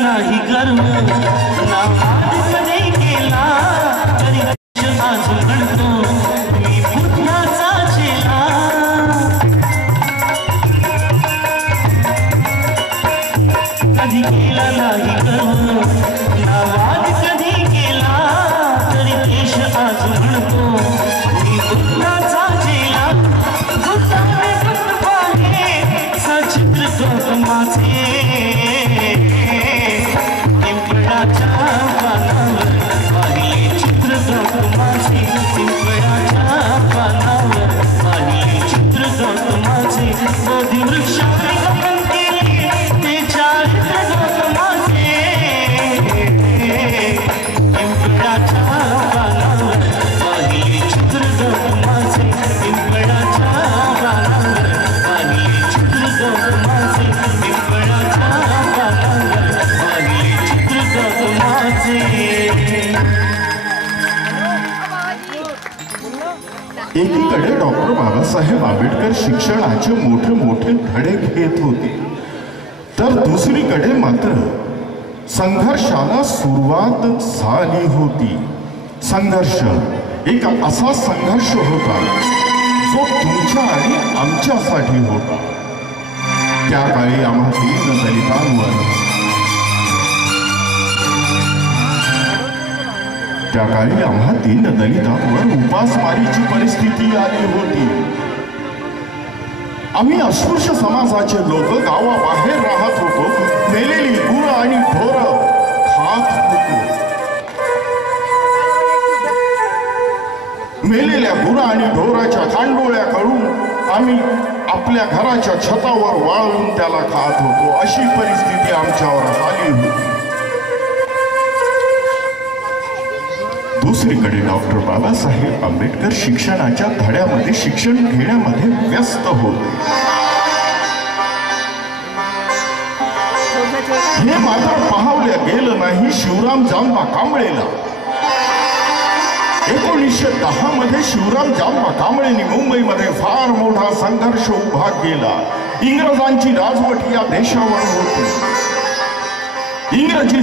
नाही कर्म नावाद कधी केला तरी आज म्हणतो मी बुद्धाचा चेला कधी केला नाही कर्म नावाद कधी केला तरी देश आज म्हणतो मी बुद्धाचा चेला बुद्धाने बुद्ध पाहे सचित्र गौतमाचे पिंपळाच्या पानावर पाहिले चित्र गौतमाचे पिंपळाच्या पानावर पाहिले चित्र गौतमाचे बोधी वृक्षाने गमन केले ते चारित्र गौतमाचे पिंपळाच्या पानावर पाहिले चित्र गौतमाचे पिंपळाच्या पानावर पाहिले चित्र गौतमाचे पिंपळाच्या पानावर पाहिले चित्र गौतमाचे एकीकडे डॉक्टर बाबासाहेब आंबेडकर शिक्षणाचे मोठे मोठे धडे घेत होते तर दुसरीकडे मात्र संघर्षाला सुरुवात झाली होती. संघर्ष एक असा संघर्ष होता जो तुमच्या आणि आमच्यासाठी होता. त्या काळी आम्हा तीन दलितांवर उपासमारीची परिस्थिती आली होती. आम्ही अस्पृश्य समाजाचे लोक गावाबाहेर राहत होतो. मेलेली गुरं आणि ढोरं खात होतो. मेलेल्या गुरं आणि ढोराच्या कांडोळ्या काढून आम्ही आपल्या घराच्या छतावर वाळून त्याला खात होतो. अशी परिस्थिती आमच्यावर आली होती. दुसरीकडे डॉक्टर बाबासाहेब आंबेडकर शिक्षणाच्या धड्यामध्ये शिक्षण घेण्यामध्ये व्यस्त होते. हे मात्र पाहवल्या गेलं नाही शिवराम जांबा कांबळेला. 1910 मध्ये शिवराम जांबा कांबळेंनी मुंबईमध्ये फार मोठा संघर्ष उभा केला. इंग्रजांची राजवट या देशावर होती. इंग्रजी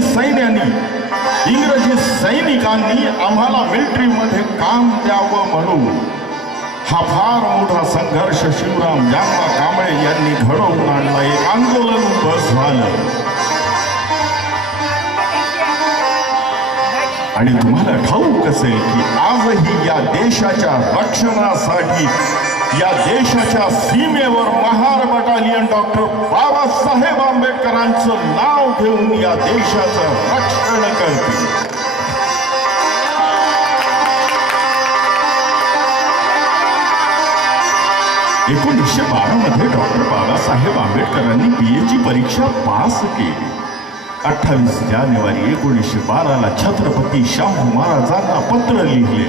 सैनिकांनी आम्हाला मिलिटरीमध्ये काम द्यावं म्हणून हा फार मोठा संघर्ष शिवराम जांबा कांबळे यांनी घडवून आणला. एक आंदोलन उभं झालं. आणि तुम्हाला ठाऊक असेल की आजही या देशाच्या रक्षणासाठी या देशाच्या सीमेवर महार बटालियन डॉक्टर बाबासाहेब आंबेडकरांचं नाव घेऊन या देशाचं रक्षण करते. 1912 मध्ये डॉक्टर बाबासाहेब आंबेडकरांनी BA ची परीक्षा पास केली. 28 जानेवारी 1912 छत्रपती शाहू महाराजांना पत्र लिहिले.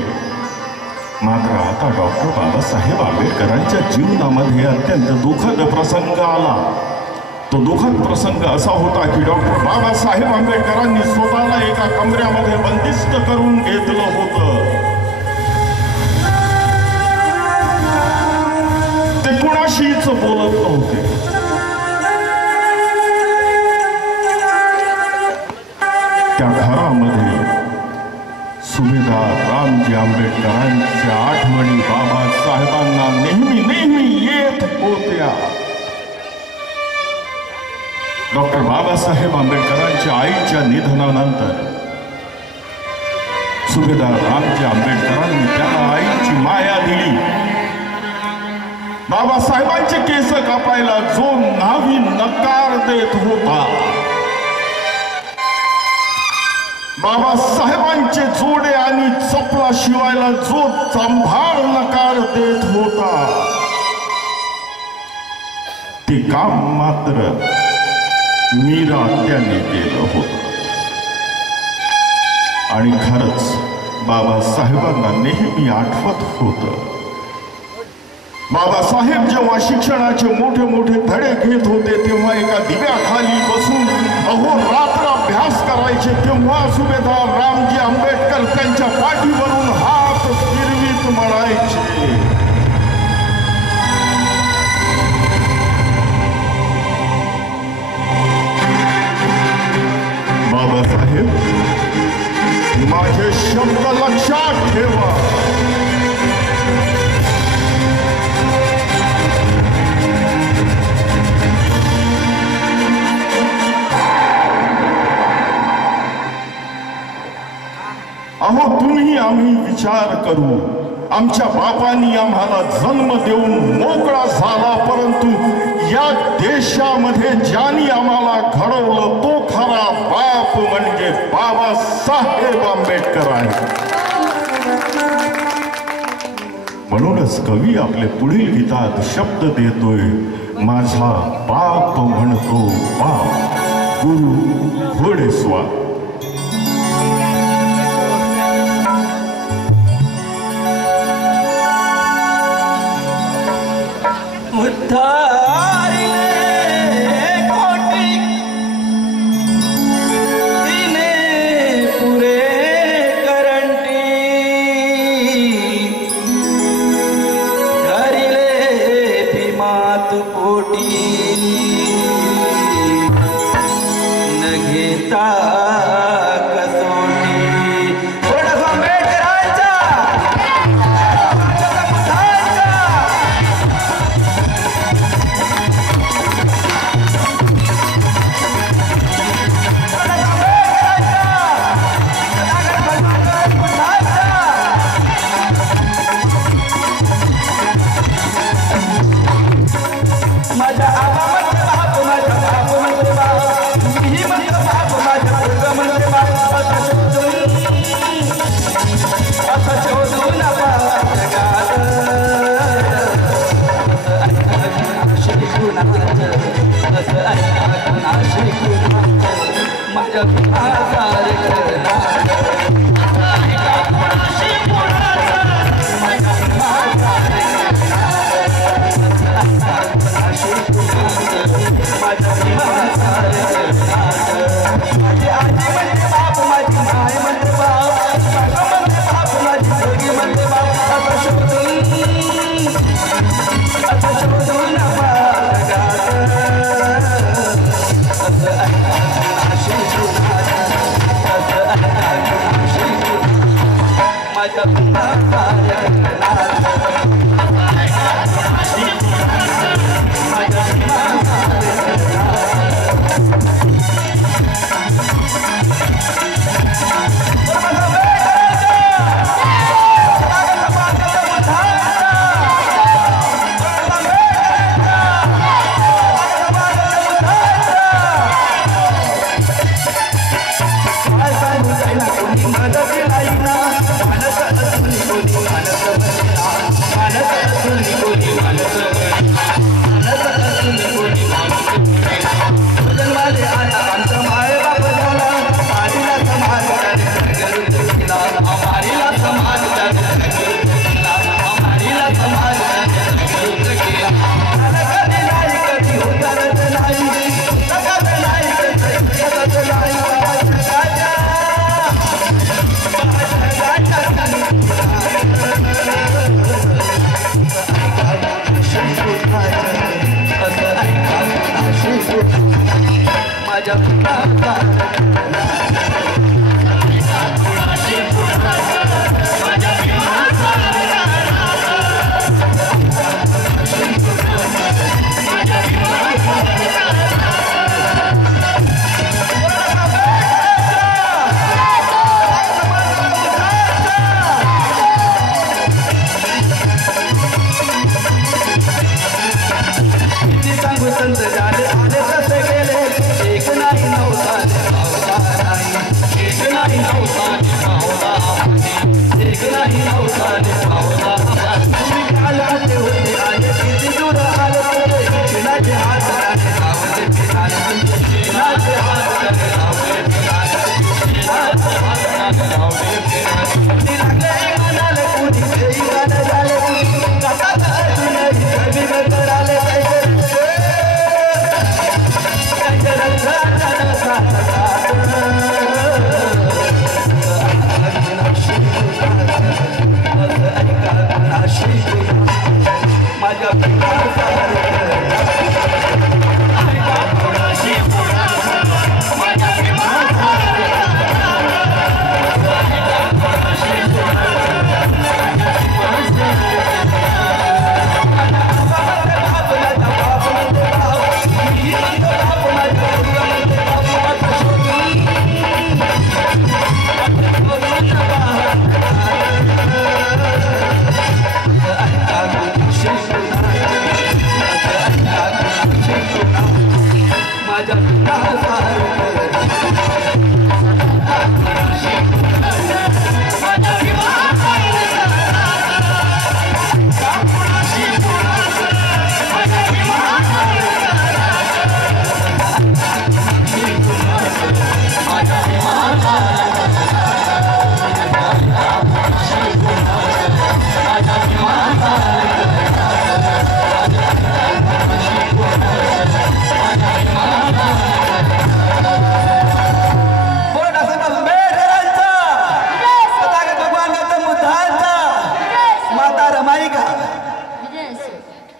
मात्र आता डॉक्टर बाबासाहेब आंबेडकरांच्या जीवनामध्ये अत्यंत दुःखद प्रसंग आला. तो दुःखद प्रसंग असा होता की डॉक्टर बाबासाहेब आंबेडकरांनी स्वतःला एका कमऱ्यामध्ये बंदिस्त करून घेतलं होतं. ते कुणाशीच बोलत नव्हते. त्या घरामध्ये सुभेदार रामजी आंबेडकरांच्या आठवणी बाबासाहेबांना नेहमी येत होत्या. डॉक्टर बाबासाहेब आंबेडकरांच्या आईच्या निधनानंतर सुभेदार रामजी आंबेडकरांनी त्यांना आईची माया दिली. बाबासाहेबांचे केस कापायला जो नावी नकार देत होता, बाबासाहेबांचे जोडे आणि चपला शिवायला जो चांभार नकार देत होता, ते काम मात्र मीरा त्याने केलं होतं. आणि खरंच बाबासाहेबांना नेहमी आठवत होतं. बाबासाहेब जेव्हा शिक्षणाचे मोठे मोठे धडे घेत होते तेव्हा एका दिव्याखाली बसून अहोरात्र अभ्यास करायचे. तेव्हा सुभेदार रामजी आंबेडकर त्यांच्या पाठीवरून हात फिरवीत म्हणायचे, मगही आम्ही विचार करू. आमच्या बापांनी आम्हाला जन्म देऊन मोकळा झाला, परंतु या देशामध्ये ज्यांनी आम्हाला घडवलं तो खरा बाप म्हणजे बाबासाहेब आंबेडकर आहे. म्हणूनच कवी आपले पुढील गीतात शब्द देतोय, माझा बाप म्हणतो बाप गुरु घोडेस्वार.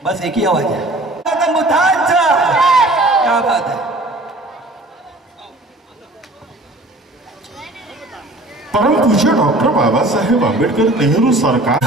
बस एक ही आवाज है क्या बात है। परम पूज्य डॉक्टर बाबासाहेब आंबेडकर नेहरू सरकार